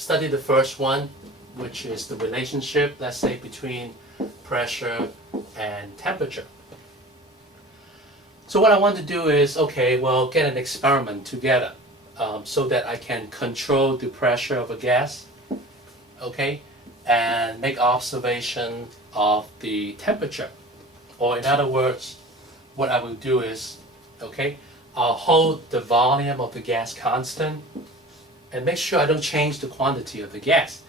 study the first one, which is the relationship, let's say, between pressure and temperature. So what I want to do is, okay, well, get an experiment together so that I can control the pressure of a gas, okay, and make observation of the temperature. Or in other words, what I will do is, okay, I'll hold the volume of the gas constant and make sure I don't change the quantity of the gas.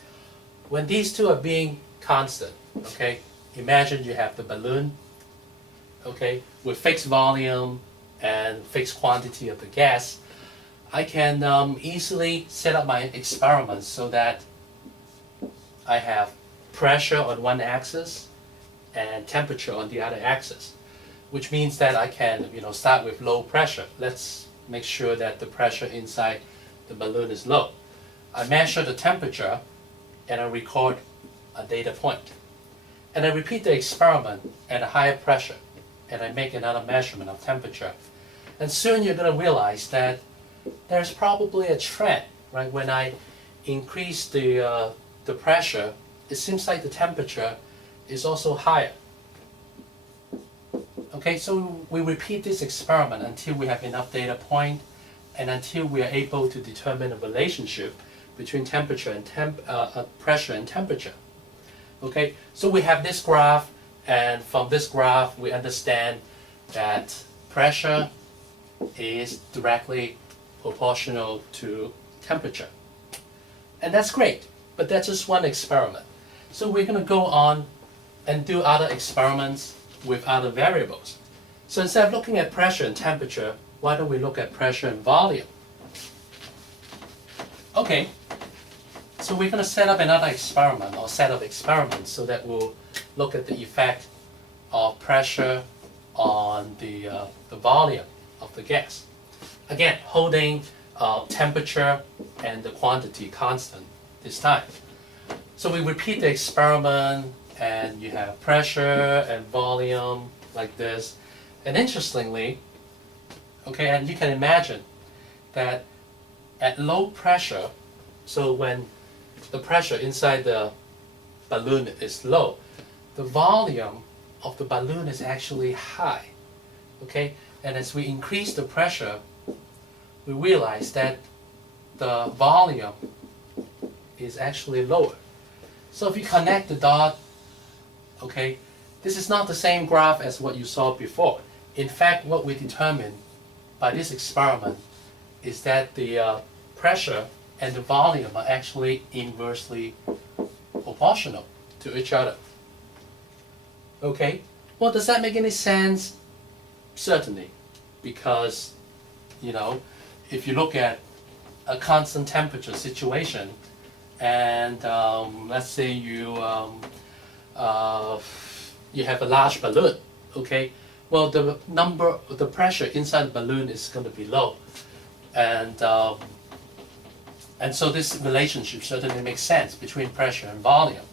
When these two are being constant, okay, imagine you have the balloon, okay, with fixed volume and fixed quantity of the gas. I can easily set up my experiments so that I have pressure on one axis and temperature on the other axis, which means that I can, start with low pressure. Let's make sure that the pressure inside the balloon is low. I measure the temperature and I record a data point. And I repeat the experiment at a higher pressure and I make another measurement of temperature. And soon you're going to realize that there's probably a trend, right? When I increase the pressure, it seems like the temperature is also higher. Okay, so we repeat this experiment until we have enough data point and until we are able to determine a relationship between temperature and pressure and temperature. Okay, so we have this graph, and from this graph we understand that pressure is directly proportional to temperature. And that's great, but that's just one experiment. So we're going to go on and do other experiments with other variables. So instead of looking at pressure and temperature, why don't we look at pressure and volume? Okay, so we're going to set up another experiment or set of experiments so that we'll look at the effect of pressure on the volume of the gas. Again, holding temperature and the quantity constant this time. So we repeat the experiment and you have pressure and volume like this. And interestingly, okay, and you can imagine that at low pressure, so when the pressure inside the balloon is low, the volume of the balloon is actually high. Okay, and as we increase the pressure, we realize that the volume is actually lower. So if you connect the dot, okay, this is not the same graph as what you saw before. In fact, what we determined by this experiment is that the pressure and the volume are actually inversely proportional to each other. Okay, well, does that make any sense? Certainly, because, if you look at a constant temperature situation, and let's say you have a large balloon, okay? Well, the pressure inside the balloon is going to be low, and so this relationship certainly makes sense between pressure and volume.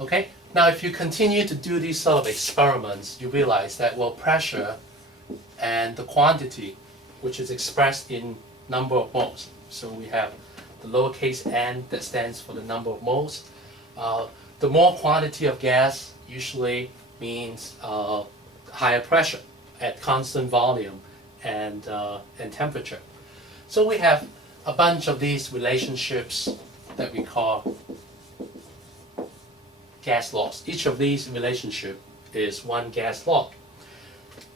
Okay. Now, if you continue to do these sort of experiments, you realize that, well, pressure and the quantity, which is expressed in number of moles. So we have the lowercase n that stands for the number of moles. The more quantity of gas usually means higher pressure at constant volume and temperature. So we have a bunch of these relationships that we call gas laws. Each of these relationships is one gas law.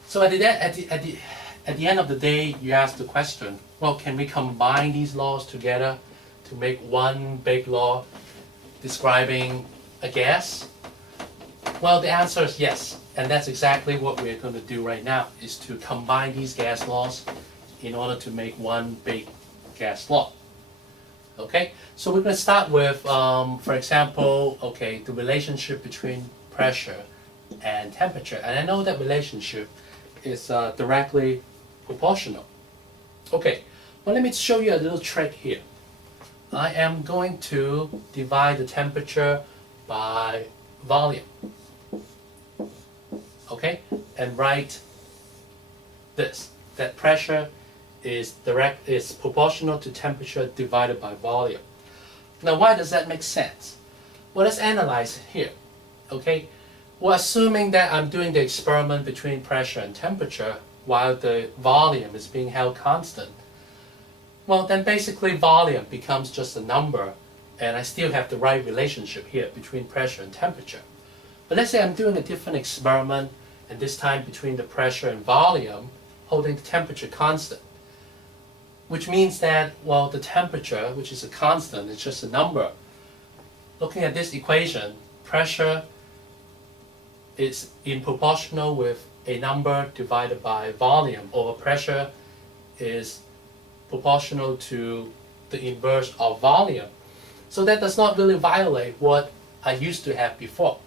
So at the end of the day, you ask the question, well, can we combine these laws together to make one big law describing a gas? Well, the answer is yes, and that's exactly what we're going to do right now, is to combine these gas laws in order to make one big gas law. Okay, so we're going to start with, for example, okay, the relationship between pressure and temperature. And I know that relationship is directly proportional. Okay, well, let me show you a little trick here. I am going to divide the temperature by volume. Okay, and write this, that pressure is proportional to temperature divided by volume. Now, why does that make sense? Well, let's analyze it here. Okay, we're assuming that I'm doing the experiment between pressure and temperature while the volume is being held constant. Well, then basically volume becomes just a number, and I still have the right relationship here between pressure and temperature. But let's say I'm doing a different experiment, and this time between the pressure and volume, holding the temperature constant. Which means that, well, the temperature, which is a constant, is just a number. Looking at this equation, pressure is in proportional with a number divided by volume, or pressure is proportional to the inverse of volume. So that does not really violate what I used to have before.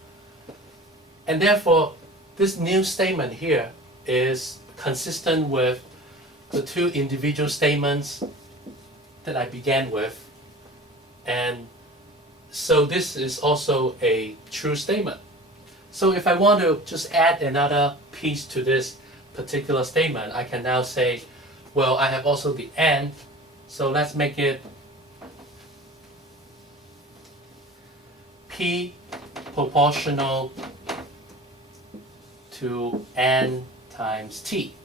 And therefore, this new statement here is consistent with the two individual statements that I began with. And so this is also a true statement. So if I want to just add another piece to this particular statement, I can now say, well, I have also the n, so let's make it P proportional to n times T.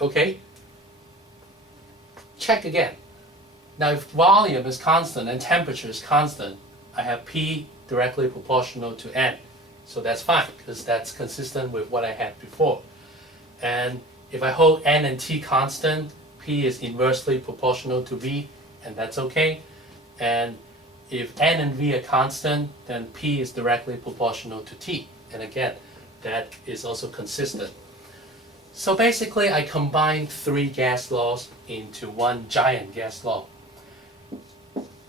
Okay? Check again. Now if volume is constant and temperature is constant, I have P directly proportional to n. So that's fine, because that's consistent with what I had before. And if I hold n and t constant, P is inversely proportional to V, and that's okay. And if n and V are constant, then P is directly proportional to T. And again, that is also consistent. So basically, I combined three gas laws into one giant gas law,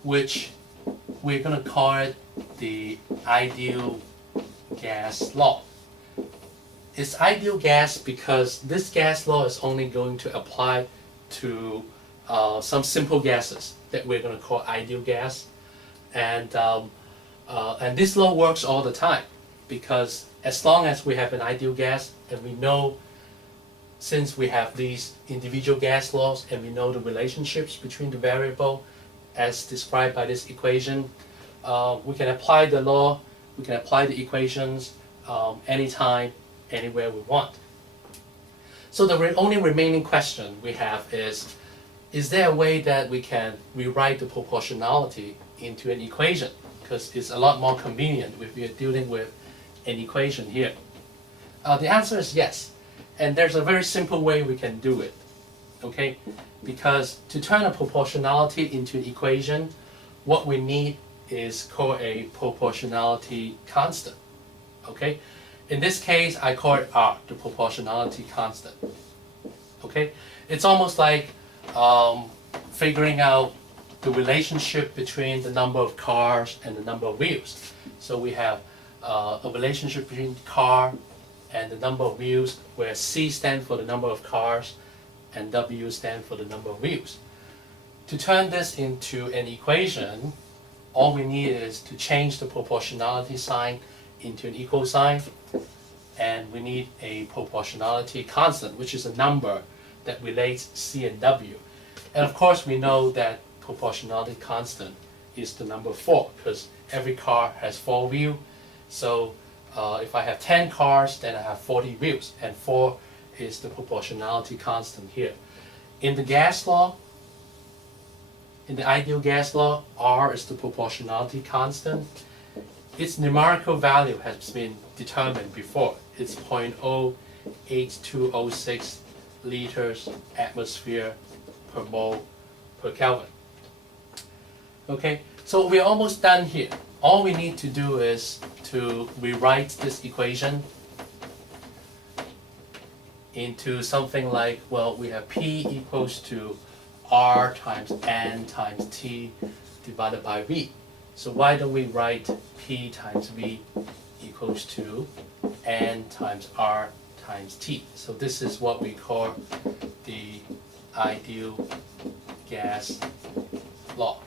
which we're going to call it the ideal gas law. It's ideal gas because this gas law is only going to apply to some simple gases that we're going to call ideal gas. And this law works all the time, because as long as we have an ideal gas, and we know, since we have these individual gas laws and we know the relationships between the variable as described by this equation, we can apply the law, we can apply the equations anytime, anywhere we want. So the only remaining question we have is there a way that we can rewrite the proportionality into an equation? Because it's a lot more convenient if we are dealing with an equation here. The answer is yes. And there's a very simple way we can do it. Okay? Because to turn a proportionality into an equation, what we need is called a proportionality constant. Okay? In this case, I call it R, the proportionality constant. Okay? It's almost like figuring out the relationship between the number of cars and the number of wheels. So we have a relationship between car and the number of wheels, where C stands for the number of cars and W stands for the number of wheels. To turn this into an equation, all we need is to change the proportionality sign into an equal sign, and we need a proportionality constant, which is a number that relates C and W. And of course we know that proportionality constant is the number 4, because every car has 4 wheels. So if I have 10 cars, then I have 40 wheels, and 4 is the proportionality constant here. In the gas law, in the ideal gas law, R is the proportionality constant. Its numerical value has been determined before. It's 0.08206 liters atmosphere per mole per Kelvin. Okay, so we're almost done here. All we need to do is to rewrite this equation into something like, well, we have P equals to R times N times T divided by V. So why don't we write P times V equals to N times R times T. So this is what we call the ideal gas law.